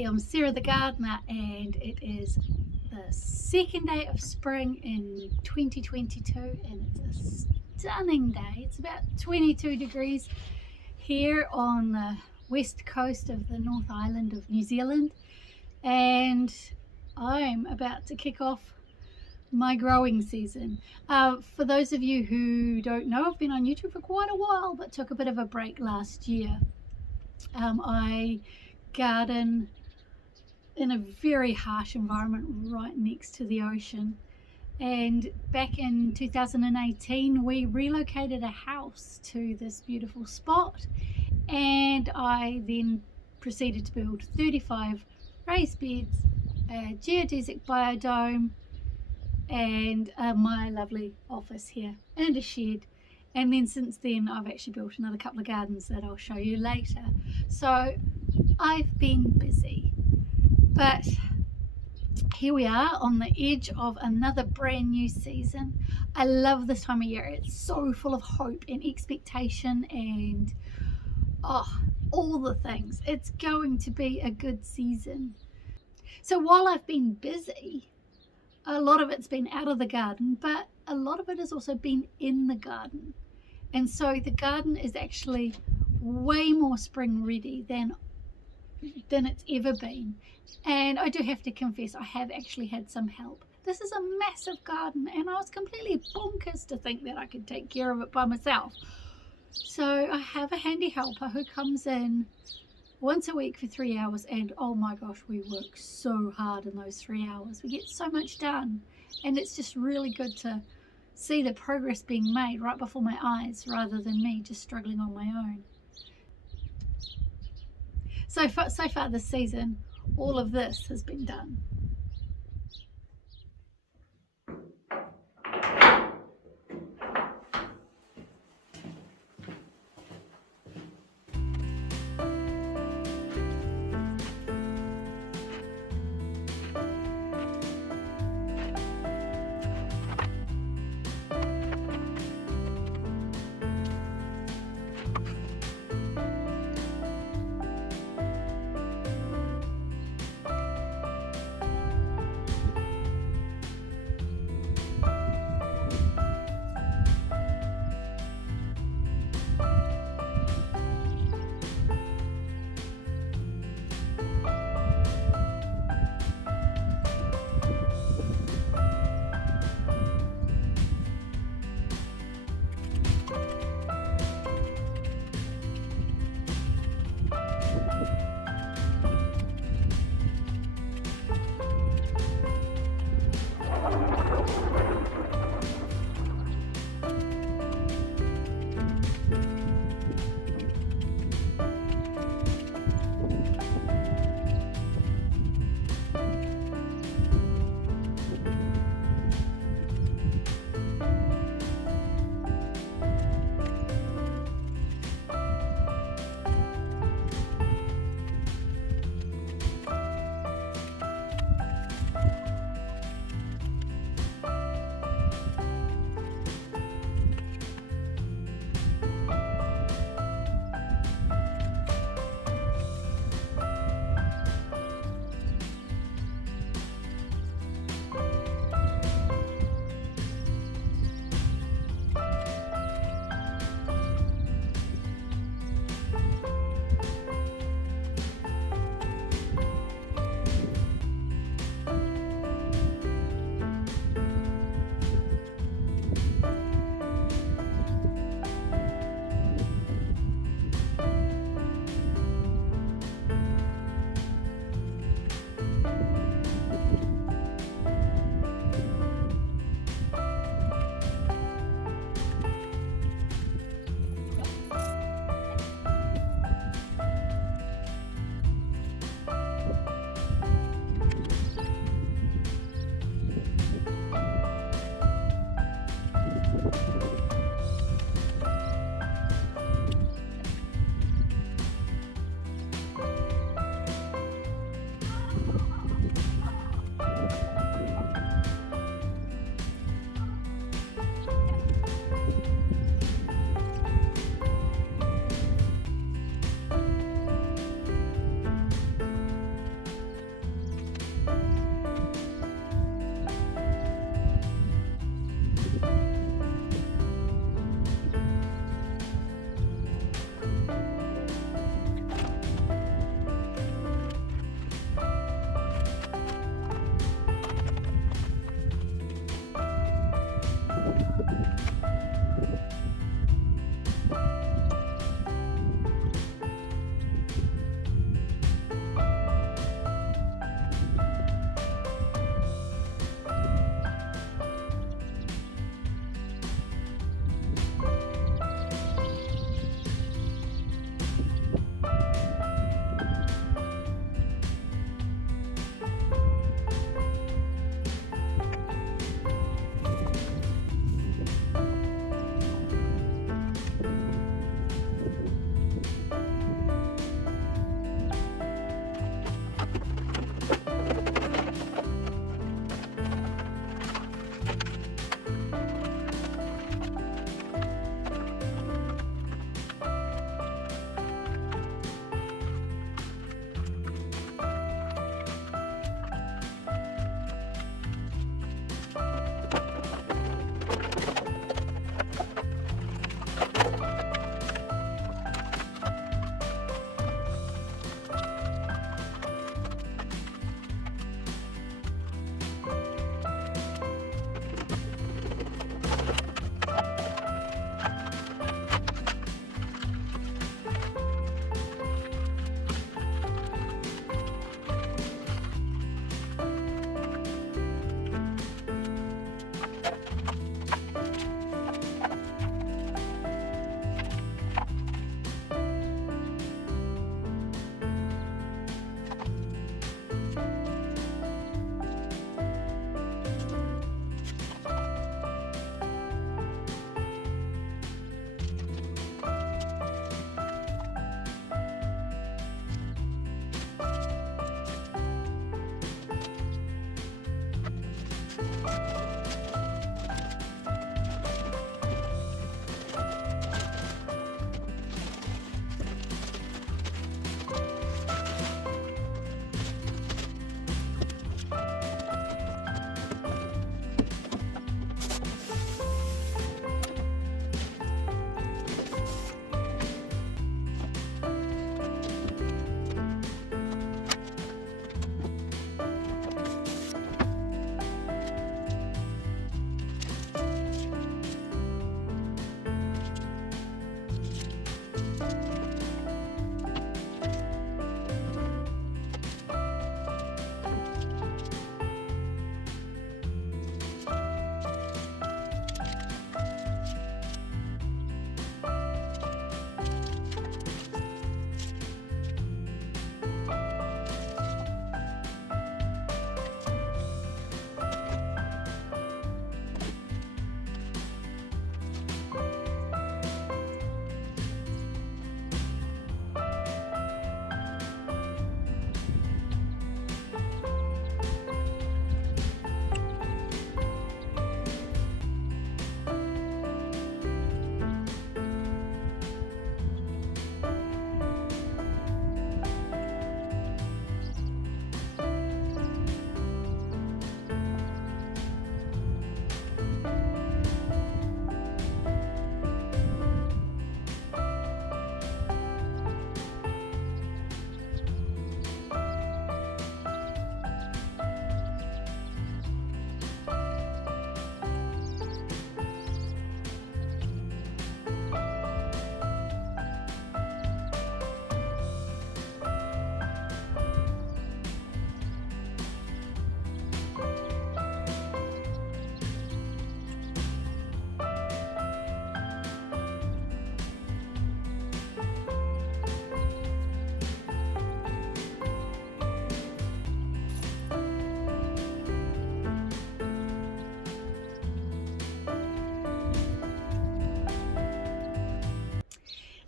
Hi, I'm Sarah the Gardener, and it is the second day of spring in 2022, and it's a stunning day. It's about 22 degrees here on the west coast of the North Island of New Zealand, and I'm about to kick off my growing season. For those of you who don't know, I've been on YouTube for quite a while, but took a bit of a break last year. I garden in a very harsh environment right next to the ocean, and back in 2018 we relocated a house to this beautiful spot, and I then proceeded to build 35 raised beds, a geodesic biodome, and my lovely office here and a shed. And then since then I've actually built another couple of gardens that I'll show you later. So I've been busy, but here we are on the edge of another brand new season. I love this time of year. It's so full of hope and expectation and all the things. It's going to be a good season. So while I've been busy, a lot of it's been out of the garden, but a lot of it has also been in the garden. And so the garden is actually way more spring ready than it's ever been. And I do have to confess, I have actually had some help. This is a massive garden, and I was completely bonkers to think that I could take care of it by myself. So I have a handy helper who comes in once a week for 3 hours, and oh my gosh, we work so hard in those 3 hours. We get so much done, and it's just really good to see the progress being made right before my eyes rather than me just struggling on my own. So far this season, all of this has been done.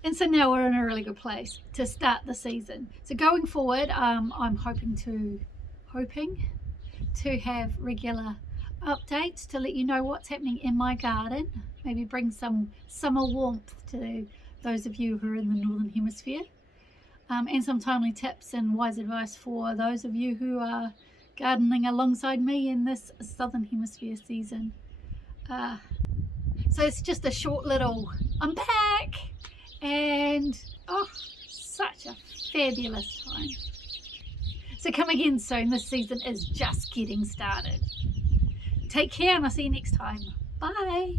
And so now we're in a really good place to start the season. So going forward, I'm hoping to have regular updates to let you know what's happening in my garden. Maybe bring some summer warmth to those of you who are in the Northern Hemisphere. And some timely tips and wise advice for those of you who are gardening alongside me in this Southern Hemisphere season. So it's just a short little unpack, and oh, such a fabulous time. So come again soon. This season is just getting started. Take care, and I'll see you next time. Bye.